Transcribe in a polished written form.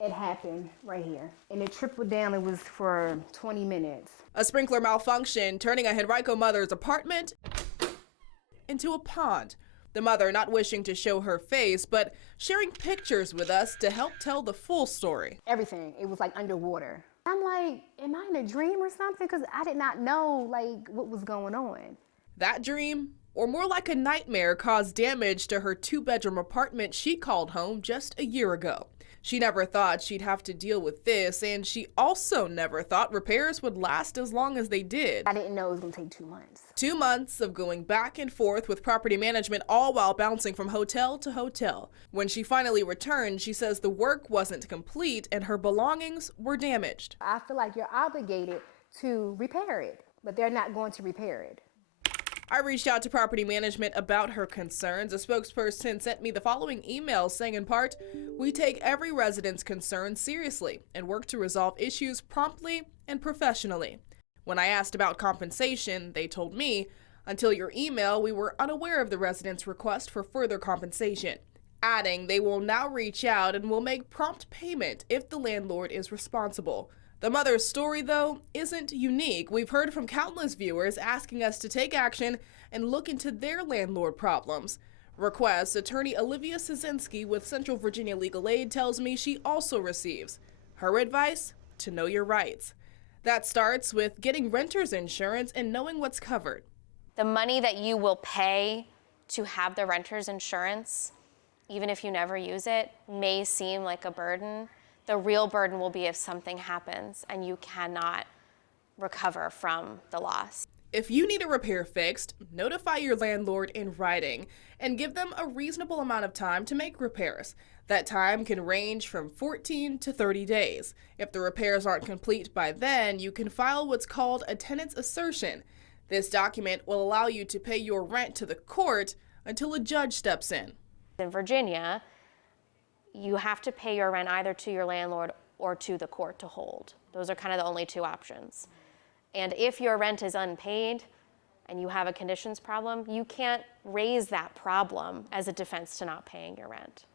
It happened right here. And it tripled down. It was for 20 minutes. A sprinkler malfunction turning a Henrico mother's apartment into a pond. The mother not wishing to show her face, but sharing pictures with us to help tell the full story. Everything, it was like underwater. I'm like, am I in a dream or something? Because I did not know like what was going on. That dream, or more like a nightmare, caused damage to her 2-bedroom apartment she called home just a year ago. She never thought she'd have to deal with this, and she also never thought repairs would last as long as they did. I didn't know it was going to take 2 months. 2 months of going back and forth with property management, all while bouncing from hotel to hotel. When she finally returned, she says the work wasn't complete and her belongings were damaged. I feel like you're obligated to repair it, but they're not going to repair it. I reached out to property management about her concerns. A spokesperson sent me the following email saying, in part, "We take every resident's concern seriously and work to resolve issues promptly and professionally." When I asked about compensation, they told me, "Until your email, we were unaware of the resident's request for further compensation," adding they will now reach out and will make prompt payment if the landlord is responsible. The mother's story, though, isn't unique. We've heard from countless viewers asking us to take action and look into their landlord problems. Requests attorney Olivia Szynski with Central Virginia Legal Aid tells me she also receives. Her advice? To know your rights. That starts with getting renter's insurance and knowing what's covered. The money that you will pay to have the renter's insurance, even if you never use it, may seem like a burden. The real burden will be if something happens and you cannot recover from the loss. If you need a repair fixed, notify your landlord in writing and give them a reasonable amount of time to make repairs. That time can range from 14 to 30 days. If the repairs aren't complete by then, you can file what's called a tenant's assertion. This document will allow you to pay your rent to the court until a judge steps in. In Virginia, you have to pay your rent either to your landlord or to the court to hold. Those are kind of the only 2 options. And if your rent is unpaid and you have a conditions problem, you can't raise that problem as a defense to not paying your rent.